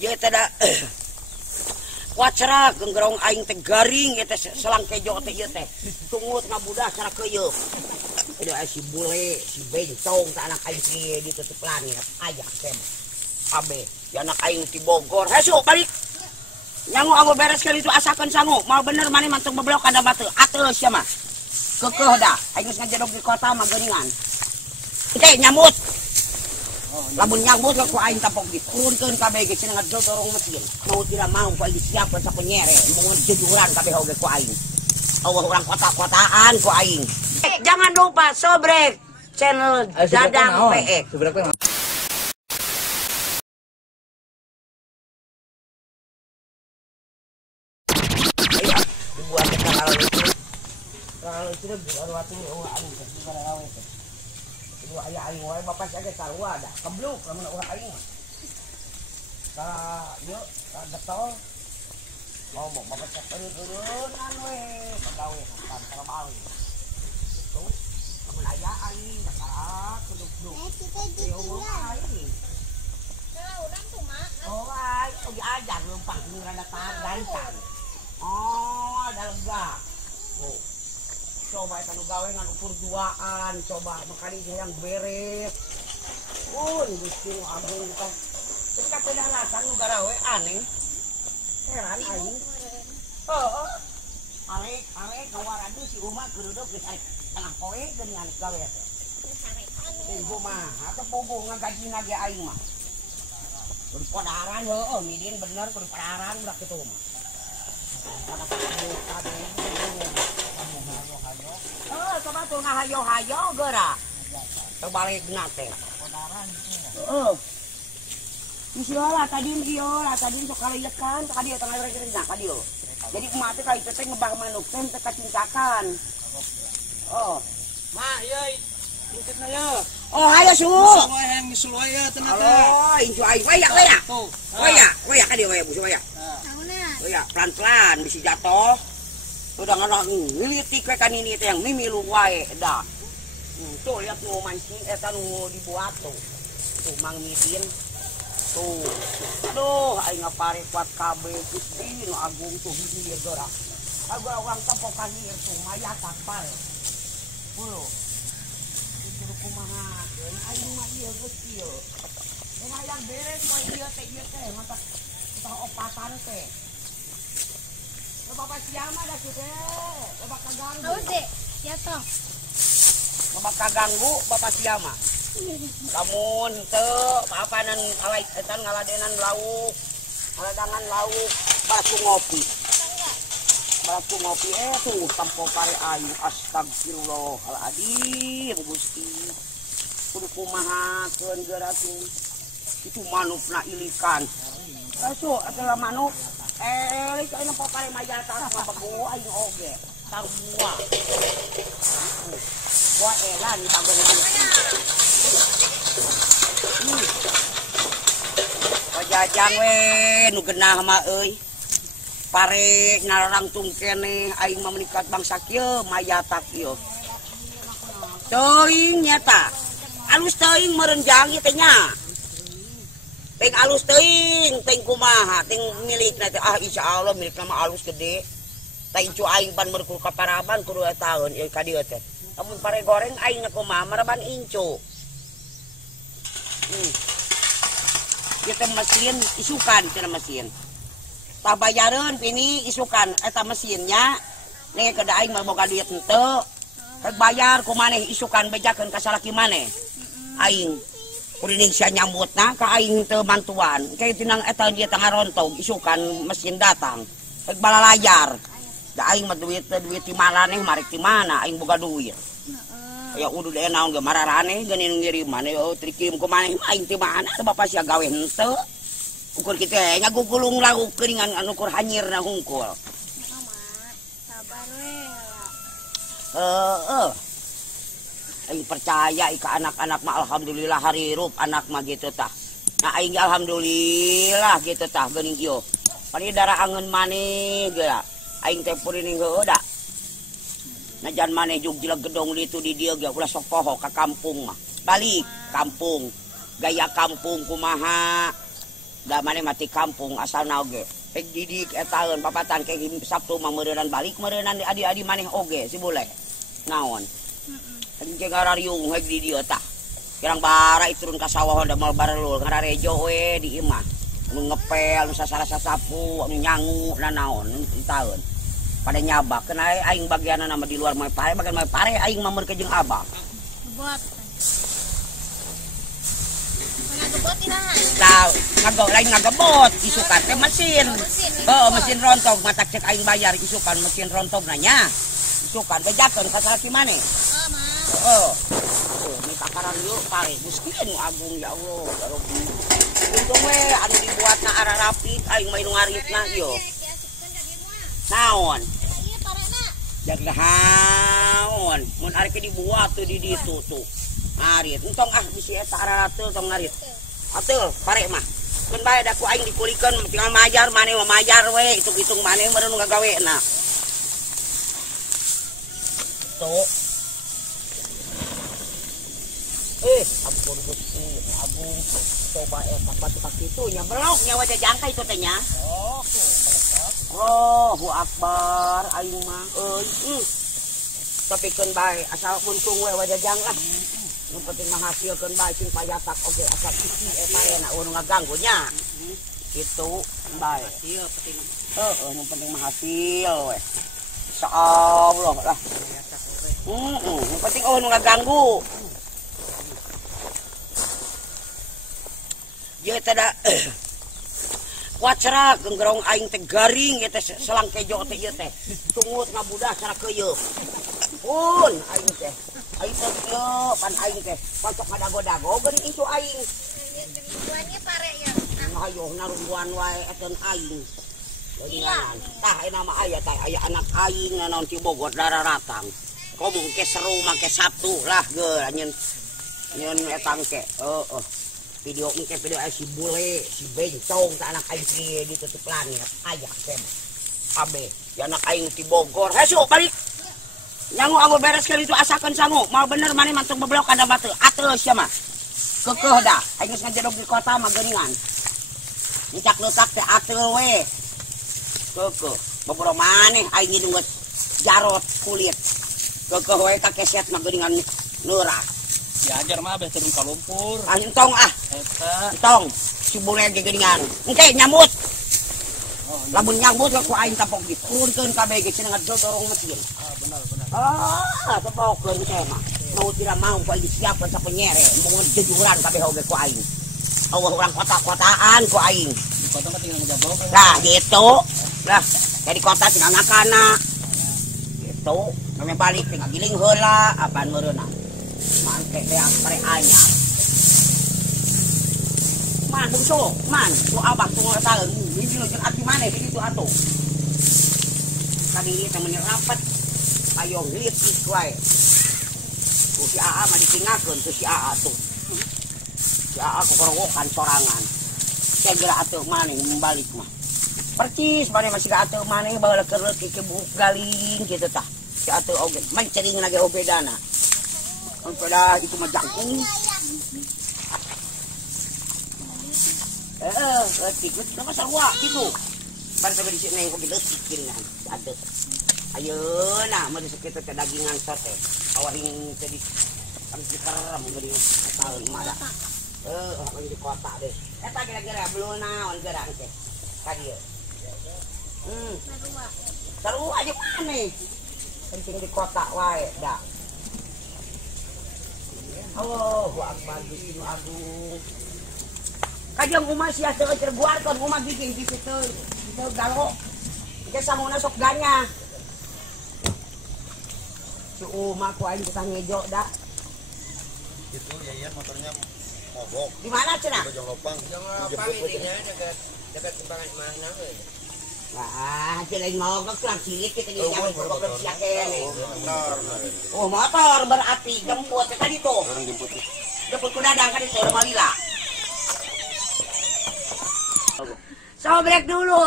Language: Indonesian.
Ye teh da wacra genggerong aing teh garing eta selang kejo teh ieu teh. Tungut ngabudah cara keuyeum. Aduh si bule, si bencong teh anak aing kieu di tutup langit aya teh. Abe, ya anak aing ti Bogor. Hesu balik. Nyangu anggo beres kali itu asakeun sangu. Mau bener maneh mantong beblok kada batu. Atuh sia mah. Keukeuh da. Aing geus ngajedog di kota mah geuningan. Teh nyambut. Lamun nyambut ku aing tapok gitu. Turunkeun kabeh ge cenah ngedorong mesin. Mau tidak mau ku aing siap sa penyere. Mau jejuran kabeh oge ku aing. Allah urang kota-kotaan ku aing. Jangan lupa sobrek channel Dadang PX. Dibuat kalau itu baru waktu aing juga rawe teh. Itu aya aing wae bapak saya sarua ada. Kebluk lamun urang aing. Ka ieu ka getol. Ngomong bapak saya turun-turunan we, pagawe kantor bae. Tuh, lamun aya aing bakal kuduk-duk. Yo aing. Nah, urang tuh mah. Oh, ai, oge ajar leumpang nu rada gantang. Oh, ada lega. Oh. Coba eta nu gawe nganu perjuaan, coba makali yang beres. Gusti nu agung kita. Ketika pedalasan nu garawe aneh. Heran aing. Heeh. Arek kawaradu si Uma geruduk geus tengah poe geuning anak gawe teh. Ibu mah atuh bobo ngagajina ge aing mah. Kudu padaran heueuh, midin bener kudu padaran udah kitu mah. Oh, coba tuh ngahayo-hayo geura. Terbalik nate. Heeh. Isiola tadi iiola tadi sok kaleyekan ka dieu tengah rerenna ka dieu. Jadi kumaha teh ka itu teh ngebah manuk teh teh kacincakan. Oh. Mak yeuy. Ngikutna yeuh. Oh, hayo su. Semua yang misul waya tenaga. Oh, incu aing waya. Waya ka dieu waya busu waya. Ya, pelan-pelan bisa jatuh. Udah ngono ngilitik we kan ini teh yang mimilu wae da. Tuh lihat nu mancing eta nu dibuat tuh. Tuh Mang Midin. Tuh. Aduh aing ngapare kuat kabeh Gusti nu agung tuh hiji ieu geura. Kagak urang tempokan ieu tuh maya tapal. Pulo. Kudu kumaha geun aing mah ieu Gusti ieu. Lumayan beres mah ieu teh mata opatan teh. Bapak siapa dah kita? Bapak kaganggu. Tahu deh, ya toh. Bapak kaganggu, bapak siapa? Lamun teu apa-apanan alai etan ngaladenan lauk, ngaladangan lauk, baraku ngopi. Baraku ngopi tuh tampo pare ayu astagfirullahaladzim Gusti. Kudu kumahakeun geura tuh. Itu manukna ilikan. Asuh atuh manuk itu ini popare majata sama bago aing oge. Tarua. Gua elan ditanggung itu. Pajajang we nu geunah mah euy. Pare narangtung keneh aing mah menikat bangsa kieu majata kieu. Teuing nyata. Alus teuing merenjang ieu teh nya. Teng alus teuing, teng kumaha, teng milikna teh insyaallah milikna mah alus gede. Tah incu aing pan merkur kaparaban kudu taeun ieu ka dieu teh. Lamun pare goreng aing kumaha maraban incu. Ieu teh mesin isukan cenah mesin. Tah bayareun pini isukan eta mesinnya. Nih kada aing mah boga duit henteu. Rek bayar ku maneh isukan bejakeun ka salaki maneh. Aing kuring sia nyambutna ka aing teu bantuan kayak tinang eta dia tengah rontog isukan mesin datang rek balalayar da aing mah duit di maraneh marek di mana aing boga duit ya udah deh naon ge mararane geuning ngiriman yo trikim ku maneh aing teh mana bapak sia gawe henteu ukur kitu nya gugulung lauk keuringan anu ukur hanyirna hungkul sabar we aing percaya ka anak-anak mah alhamdulillah harirup anak mah gitu tah. Nah aing alhamdulillah gitu tah geuning ieu. Pari dara angeun maneh ge. Aing teh purining heueuh da. Najan maneh jug jilag gedong ditu di dieu ge ulah sok poho ka kampung mah. Balik kampung. Gaya kampung kumaha. Da maneh mati kampung asal oge. Didik etaeun papatan ke Sabtu mah meureunana balik meureunana adi-adi maneh oge si bule. Naon? Heeh. Ke garariung heg di dieu tah. Kirang bara turun ka sawah da mal barelul ngararejo we di imah. Nu ngepel nu sasara sasapu nu nyangu naon entaeun. Pada nyabak kena aing bagianna nama di luar mah pare bagian mah pare aing mah meur jeung abah. Gebot. Ngagebot iraha? Lain ngagebot, isukan teh mesin. Mesin rontog matak cek aing bayar isukan mesin rontog nanya. Isukan bejakeun ka salaki maneh. Heeh. Ini takaran yuk pare miskin agung ya Allah ya Rabbi. Untung we anu dibuatna ara rapid aing mah nu ngaritna ieu. Naon? Iya parena. Jak naon? Mun ari ke dibuat tuh di ditu tuh. Ngarit. Entong bisi eta ararateul tong ngarit. Ateul pare mah. Mun bae da ku aing dikulikeun tinggal majar maneh mah majar we hitung-hitung maneh meureun nu ngagaweuna. Tuh. Ampun Gusti, abung coba eta patuk kitu nya belok nya wajah jangka itu teh nya. Allahu Akbar aing mah euy. Tapikeun bae asal untung we wajah jangka. Nu penting mah hasilkeun bae cing payatak oge asal isi eta na nu ngaganggu nya. Kitu bae. Hasil penting. Nu penting mah hasil we. Insyaallah lah. Nu penting nu ngaganggu. Ye tada wacra genggerong aing teh garing ye teh selang kejo teh ieu teh tungut ngabudah cara keuyeuk pun aing teh pan aing teh pocok ngadago-dago geuning itu aing tujuannya pare ya hayo narungguan wae eteun aing geuningan tah aya mah aya teh aya anak aing naon ti Bogor dararatang komong ke seru make Sabtu lah geur nyeun etang ke video si bule si bencong ta anak aing di tutup planet ayak teh abe ya anak aing ti Bogor hesuk balik nyangu anggo beres kali itu asakeun sangu mau bener maneh mantung beblok kada batu ateus sia mah keukeuh dah aing geus ngajedog di kota mah geuningan nicak leutak teh ateul we keukeuh boboro maneh aing hidung geus jarot kulit keukeuh we ka keset mah geuningan neurah diajar mah abeh turun ka lumpur. Entong eta. Entong si bule ge geuningan. Engke nyamut. Lamun nyamut ku aing tapok diturunkeun kabeh ge cenah dorong mesin. Benar. Tapokeun teh mah. Mau tidak mau ku aing disiapkeun sapenyere, mun jejuran kabeh oge ku aing. Allah urang kota-kotaan ku aing. Di kota mah tinggal ngejablok. Nah, gitu. Lah, di kota tinggal anak-anak. Gitu. Kami balik tinggal giling heula apaan meureunna. Mantep yang pare anyar. Man bungsu, man, ku abah tu ngataeun, hiji nu jeung ati maneh di ditu atuh. Tadi teh mun rapat payong litik wae. Tu si AA mah ditinggalkeun tu si AA tuh. Si AA kokorowokan sorangan. Segera atuh maneh membalik mah. Percis maneh masih atuh maneh baheula keur ke buk galing kitu tah. Si atuh oge mencering lagi oge dana. Pada itu mah jangkung. Tikut sama sarua gitu. Bar sampai di sini kok leutik kiringan. Atuh. Ayeuna mah sakitu teh dagingan sate. Awaring teh di dikeram geuning taeun mah da. Di kota deh. Eta kira-kira belum naon geura teh. Ka dieu. Sarua aja maneh. Penting di kota wae da. Allahu Akbar Gusti nu agung. Kajang umah sia teu cerguarkeun umah giging di situ. Itu galo. Ge samuna sok ganya. Si umah ku aing tukang ngejo da. Itu ya motornya mogok. Di mana cenah? Di Lopang. Ini dekat timbangan mana we? Wah, lain mogok lah cilik kita di jalan mogok sia kene. Motor. Motor berarti jemput tadi tuh. Orang jemput. Jemput ku dadang kan itu rumah lila. Sobrek dulu,